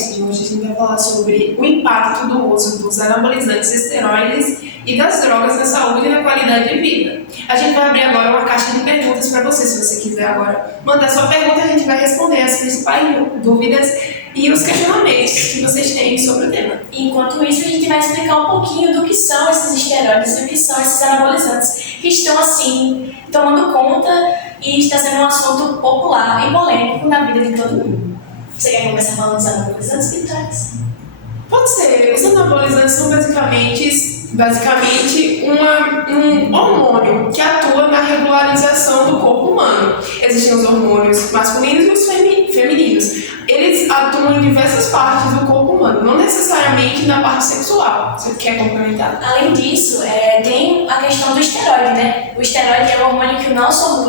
podcast de hoje a gente vai falar sobre o impacto do uso dos anabolizantes, esteroides e das drogas na saúde e na qualidade de vida. A gente vai abrir agora uma caixa de perguntas para você, se você quiser agora mandar sua pergunta, a gente vai responder as principais dúvidas e os questionamentos que vocês têm sobre o tema. Enquanto isso, a gente vai explicar um pouquinho do que são esses esteroides e o que são esses anabolizantes, que estão assim, tomando conta e está sendo um assunto popular e polêmico na vida de todo mundo. Você quer começar falando dos anabolizantes, Vitórias? Pode ser. Os anabolizantes são basicamente um hormônio que atua na regularização do corpo humano. Existem os hormônios masculinos e os femininos. Eles atuam em diversas partes do corpo humano, não necessariamente na parte sexual. Você quer complementar? Além disso, tem a questão do esteroide, né? O esteroide é o hormônio que o nosso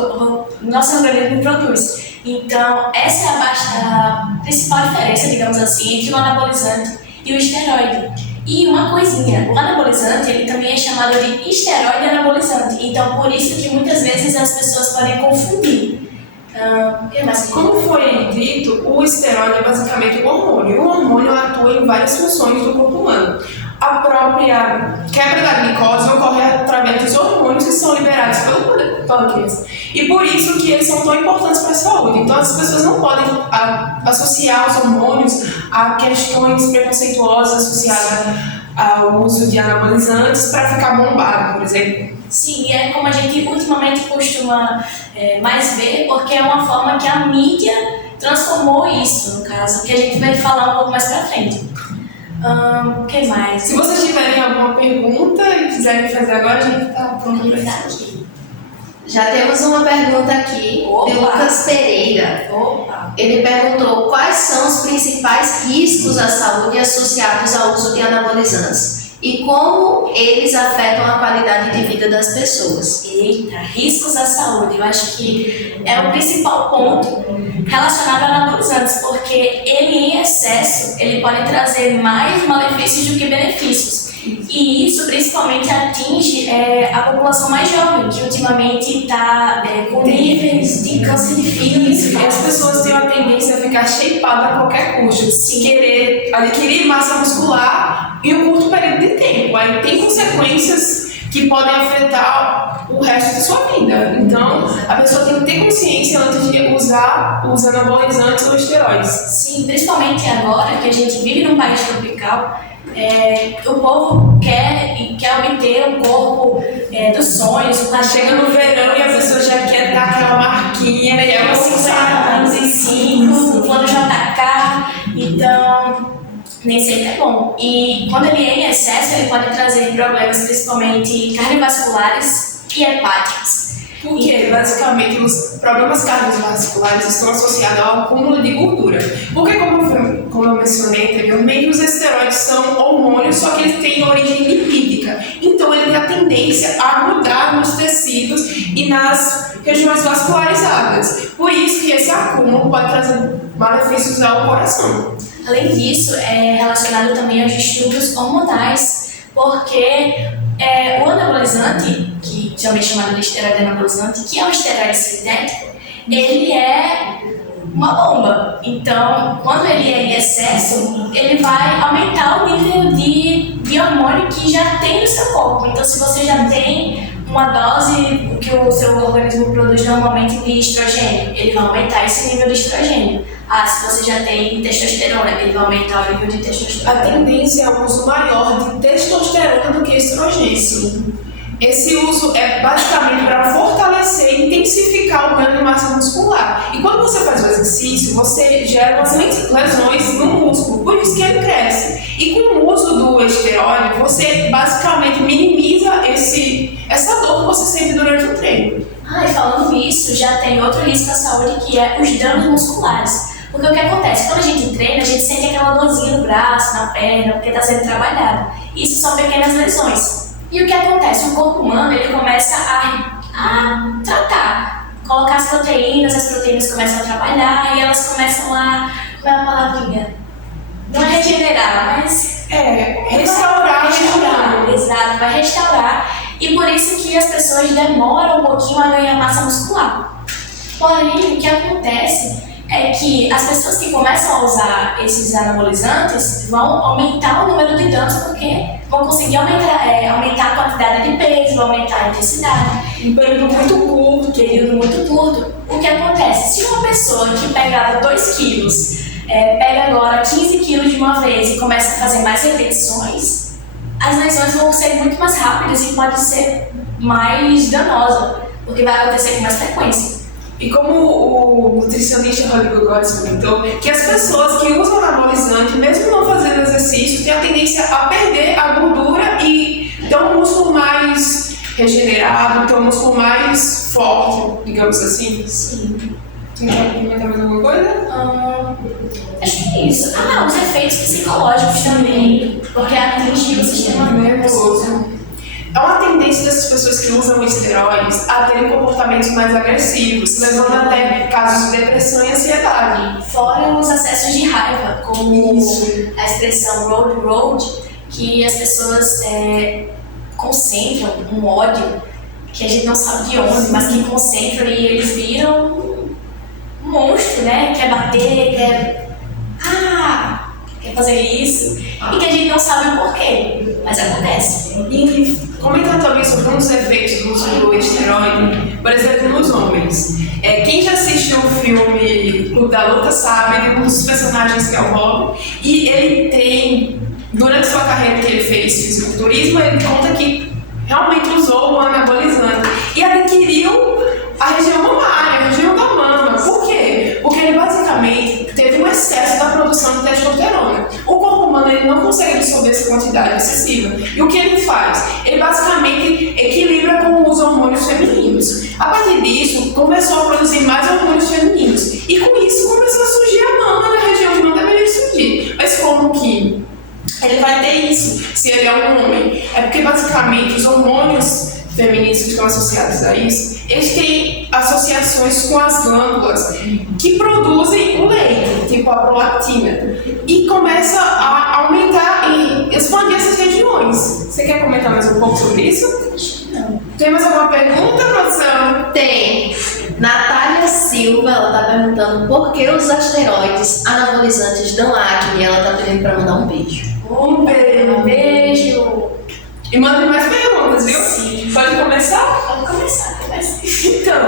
organismo produz. Então, essa é a principal diferença, digamos assim, entre o anabolizante e o esteroide. E uma coisinha, o anabolizante ele também é chamado de esteroide anabolizante. Então, por isso que muitas vezes as pessoas podem confundir. Mas como foi dito, o esteroide é basicamente um hormônio. O hormônio atua em várias funções do corpo humano. A própria quebra da glicose ocorre através dos hormônios que são liberados pelo pâncreas. E por isso que eles são tão importantes para a saúde. Então as pessoas não podem associar os hormônios a questões preconceituosas associadas ao uso de anabolizantes para ficar bombado, por exemplo. Sim, é como a gente ultimamente costuma mais ver, porque é uma forma que a mídia transformou isso, no caso, que a gente vai falar um pouco mais pra frente. O que mais? Se vocês tiverem alguma pergunta e quiserem fazer agora, a gente está pronto para isso. Já temos uma pergunta aqui de Lucas Pereira. Ele perguntou quais são os principais riscos à saúde associados ao uso de anabolizantes e como eles afetam a qualidade de vida das pessoas. Eita, riscos à saúde. Eu acho que é o principal ponto relacionado a anabolizantes, porque ele em excesso ele pode trazer mais malefícios do que benefícios. E isso principalmente atinge a população mais jovem, que ultimamente está com níveis de câncer de fígado. E as pessoas têm uma tendência a ficar shapeada a qualquer custo, se querer adquirir massa muscular em um curto período de tempo. Aí tem consequências que podem afetar o resto de sua vida. Então, a pessoa tem que ter consciência antes de usar os anabolizantes ou esteroides. Sim, principalmente agora que a gente vive num país tropical, o povo quer obter um corpo dos sonhos. Chega no verão e a pessoa já quer dar aquela marquinha, que é 50 anos em 5, plano JK, então nem sempre é bom. E quando ele é em excesso, ele pode trazer problemas principalmente cardiovasculares e hepáticos. Porque, basicamente, os problemas cardiovasculares estão associados ao acúmulo de gordura. Porque, como eu mencionei anteriormente, os esteroides são hormônios, só que eles têm origem lipídica. Então, ele tem a tendência a grudar nos tecidos e nas regiões vascularizadas. Por isso que esse acúmulo pode trazer malefícios ao coração. Além disso, é relacionado também aos distúrbios hormonais, porque o anabolizante, que também é chamado de esteroide anabolizante, que é um esteroide sintético, ele é uma bomba. Então, quando ele é em excesso, ele vai aumentar o nível de hormônio que já tem no seu corpo. Então, se você já tem uma dose que o seu organismo produz normalmente de estrogênio, ele vai aumentar esse nível de estrogênio. Se você já tem testosterona, ele vai aumentar o nível de testosterona. A tendência é o uso maior de testosterona do que estrogênio. Sim. Esse uso é basicamente para fortalecer e intensificar o ganho de massa muscular. E quando você faz o exercício, você gera umas lesões no músculo, por isso que ele cresce. E com o uso do esteroide, você basicamente minimiza essa dor que você sente durante o treino. E falando nisso, já tem outro risco à saúde, que é os danos musculares. Porque o que acontece? Quando a gente treina, a gente sente aquela dorzinha no braço, na perna, porque está sendo trabalhado. Isso são pequenas lesões. E o que acontece? O corpo humano ele começa a tratar, colocar as proteínas começam a trabalhar e elas começam a... Qual é a palavrinha? Não é regenerar, mas... restaurar. Exato, vai restaurar. E por isso que as pessoas demoram um pouquinho a ganhar massa muscular. Porém, o que acontece é que as pessoas que começam a usar esses anabolizantes vão aumentar o número de danos porque vão conseguir aumentar a quantidade de peso, vão aumentar a intensidade. Um período muito curto. O que acontece? Se uma pessoa que pegava 2 quilos pega agora 15 quilos de uma vez e começa a fazer mais repetições, as lesões vão ser muito mais rápidas e pode ser mais danosa, porque vai acontecer com mais frequência. E como o nutricionista Rodrigo Góes comentou, que as pessoas que usam anabolizante, mesmo não fazendo exercício, têm a tendência a perder a gordura e ter um músculo mais regenerado, ter um músculo mais forte, digamos assim. Sim. Você quer comentar mais alguma coisa? Acho que é isso. Os efeitos psicológicos também, porque atinge o sistema nervoso. É uma tendência dessas pessoas que usam esteroides a terem comportamentos mais agressivos, levando até casos de depressão e ansiedade. Fora os acessos de raiva, como a expressão road, que as pessoas concentram um ódio que a gente não sabe de onde, mas que concentram e eles viram um monstro, né? Quer bater, quer fazer isso, e que a gente não sabe o porquê, mas acontece. E comentando também sobre um dos efeitos do uso do esteroide, por exemplo, nos homens. Quem já assistiu o filme Clube da Luta sabe de um dos personagens que é o Rob, e ele tem, durante sua carreira que ele fez fisiculturismo, ele conta que realmente usou o anabolizante e adquiriu a região mamária, a região da mama. Por quê? Porque ele basicamente teve um excesso da produção de testosterona. O corpo humano ele não consegue absorver essa quantidade excessiva. E o que ele faz? Ele basicamente equilibra com os hormônios femininos. A partir disso, começou a produzir mais hormônios femininos. E com isso começou a surgir a mama na região que não deveria surgir. Mas como que ele vai ter isso se ele é um homem? É porque basicamente os hormônios femininos que estão associados a isso, eles têm associações com as glândulas que produzem o leite, tipo a prolactina, e começa a aumentar e expandir essas regiões. Você quer comentar mais um pouco sobre isso? Não. Tem mais alguma pergunta, produção? Tem. Natália Silva, ela tá perguntando por que os asteroides anabolizantes dão acne e ela tá pedindo pra mandar um beijo. Um beijo! E mandem mais perguntas, viu? Sim. Pode começar? Vamos começar. Então,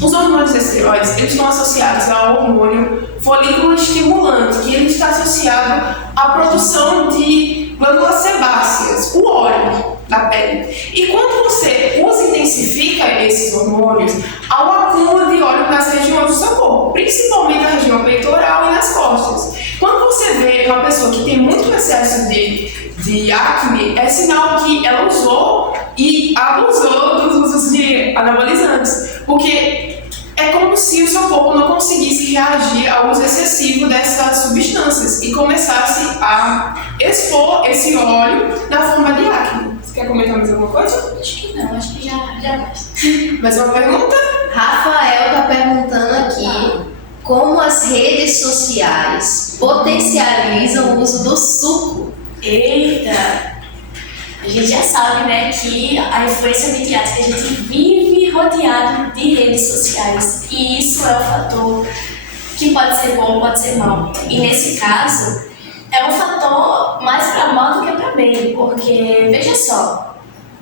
os hormônios esteroides, eles estão associados ao hormônio folículo estimulante, que ele está associado à produção de glândulas sebáceas, o óleo da pele. E quando você intensifica esses hormônios, há um acúmulo de óleo nas regiões do seu corpo, principalmente na região peitoral e nas costas. Quando você vê uma pessoa que tem muito excesso de acne, é sinal que ela usou e abusou dos usos de anabolizantes, porque é como se o seu corpo não conseguisse reagir ao uso excessivo dessas substâncias e começasse a expor esse óleo na forma de acne. Você quer comentar mais alguma coisa? Acho que não, acho que já basta. Mais uma pergunta? Rafael tá perguntando aqui como as redes sociais potencializam o uso do suco. Eita! A gente já sabe, né, que a influência midiática, a gente vive rodeado de redes sociais. E isso é um fator que pode ser bom, pode ser mal. E nesse caso, é um fator mais para mal do que para bem. Porque, veja só,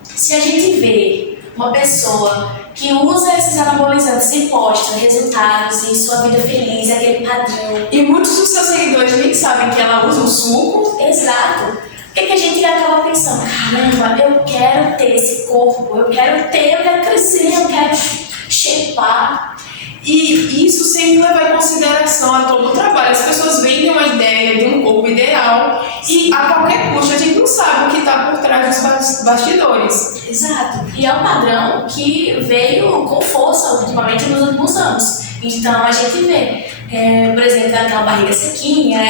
se a gente vê uma pessoa que usa esses anabolizantes e posta resultados em sua vida feliz, aquele padrão. E muitos dos seus seguidores nem sabem que ela usa o suco. Exato. O que a gente acaba pensando? Caramba, eu quero ter esse corpo, eu quero crescer, eu quero shapear. E isso sem levar em consideração a todo o trabalho. As pessoas vendem uma ideia de um corpo ideal e a qualquer custo a gente não sabe o que está por trás dos bastidores. Exato. E é um padrão que veio com força ultimamente nos últimos anos. Então a gente vê, por exemplo, aquela barriga sequinha,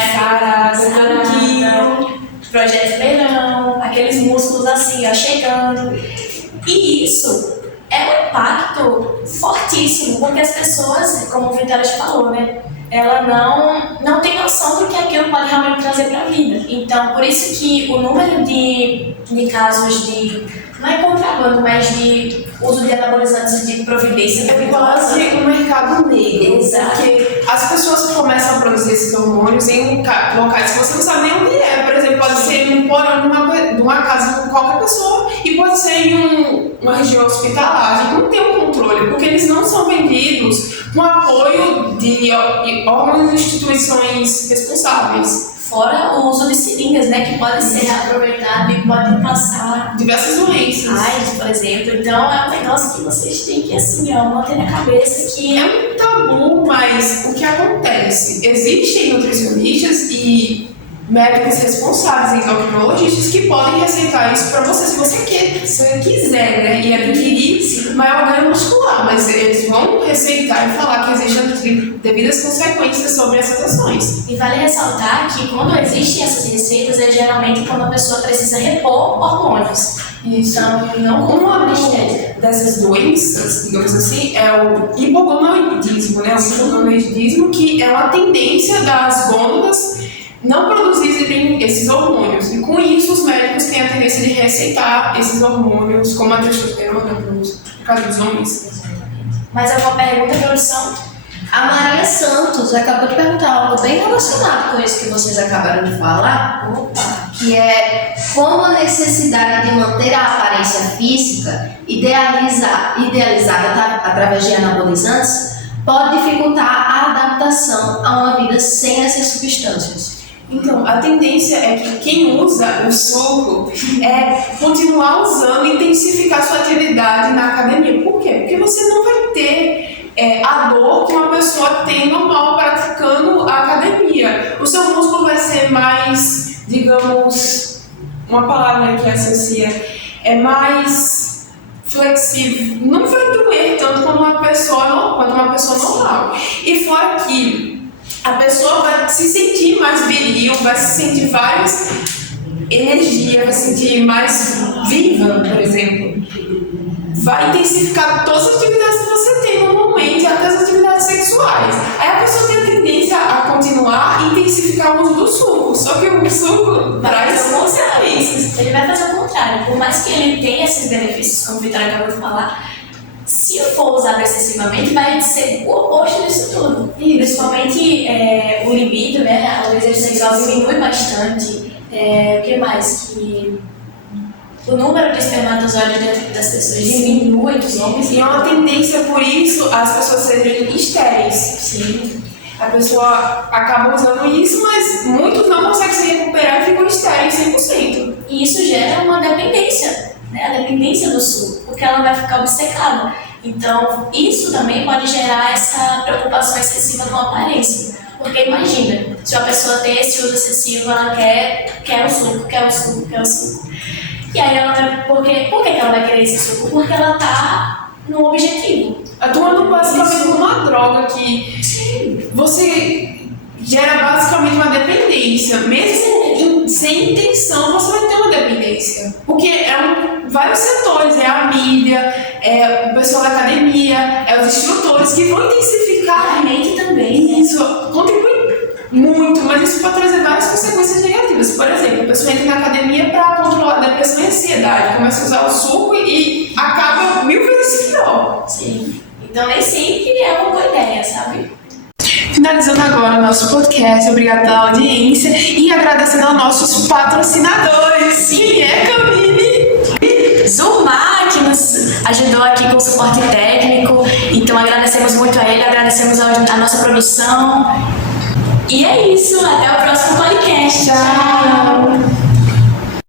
projeto verão, aqueles músculos assim, ó, chegando. E isso é um impacto fortíssimo, porque as pessoas, como o Vitória falou, né? Ela não tem noção do que aquilo pode realmente trazer para a vida. Então, por isso que o número de casos de não é contrabando, mas de uso de anabolizantes de providência. É quase um mercado negro. Exato. Porque as pessoas começam a produzir esses hormônios em locais que você não sabe nem onde é. Por exemplo, pode ser em um porão de uma casa de qualquer pessoa e pode ser em uma região hospitalar. A gente não tem o controle, porque eles não são vendidos com apoio de órgãos e instituições responsáveis. Fora o uso de seringas, né, que pode ser aproveitado e pode passar diversas doenças. AIDS, por exemplo. Então é um negócio que vocês têm que, assim, manter na cabeça que... É um tabu, mas o que acontece? Existem nutricionistas e médicos responsáveis, endocrinologistas, que podem receitar isso para você se você quiser, né? E adquirir maior ganho muscular, mas eles vão receitar e falar que existem devidas consequências sobre essas ações. E vale ressaltar que quando existem essas receitas, é geralmente quando a pessoa precisa repor hormônios. Isso. Então, não uma dessas doenças, digamos assim, é o hipogonadismo, né? O hipogonadismo, que é uma tendência das glândulas não produzirem esses hormônios. E com isso, os médicos têm a tendência de receitar esses hormônios, como a testosterona, no caso dos homens. Mais alguma pergunta, produção? A Maria Santos acabou de perguntar algo bem relacionado com isso que vocês acabaram de falar. Opa. Que é como a necessidade de manter a aparência física idealizada através de anabolizantes pode dificultar a adaptação a uma vida sem essas substâncias. Então, a tendência é que quem usa o suco continuar usando e intensificar sua atividade na academia. Por quê? Porque você não vai ter a dor que uma pessoa tem normal praticando a academia. O seu músculo vai ser mais, digamos, uma palavra que associa, mais flexível. Não vai doer tanto quanto uma pessoa normal. E fora que a pessoa vai se sentir mais viril, vai se sentir mais energia, vai se sentir mais viva, por exemplo. Vai intensificar todas as atividades que você tem normalmente, até as atividades sexuais. Aí a pessoa tem a tendência a continuar e intensificar o uso do suco. Só que o suco traz consequências. Ele vai fazer o contrário. Por mais que ele tenha esses benefícios, como o Vitória acabou de falar, se for usado excessivamente, vai ser o oposto disso tudo. E principalmente o libido, né? O desejo sexual diminui bastante. O que mais? Que o número de espermatozoides dentro das pessoas diminui dos homens. E é uma tendência, por isso, as pessoas serem estéreis. Sim. A pessoa acaba usando isso, mas muitos não conseguem se recuperar e ficam estéreis 100%. E isso gera uma dependência, né? A dependência do suco, porque ela vai ficar obcecada. Então, isso também pode gerar essa preocupação excessiva com a aparência. Porque imagina, se uma pessoa tem esse uso excessivo, ela quer o suco. E aí ela vai. Por que ela vai querer esse suco? Porque ela tá no objetivo. Atuando basicamente como uma droga que você gera basicamente uma dependência. Mesmo sem intenção, você vai ter uma dependência. Porque vários setores, a mídia, o pessoal da academia, os instrutores que vão intensificar a mente também. Isso contribui muito, mas isso pode trazer várias consequências negativas. Por exemplo, a pessoa entra na academia para controlar a depressão e a ansiedade, começa a usar o suco e acaba 1000 vezes pior. Sim. Então nem sempre é uma boa ideia, sabe? Finalizando agora o nosso podcast, obrigada pela audiência e agradecendo aos nossos patrocinadores, que é Camille Zumar, que nos ajudou aqui com o suporte técnico. Então agradecemos muito a ele, agradecemos a nossa produção. E é isso, até o próximo podcast.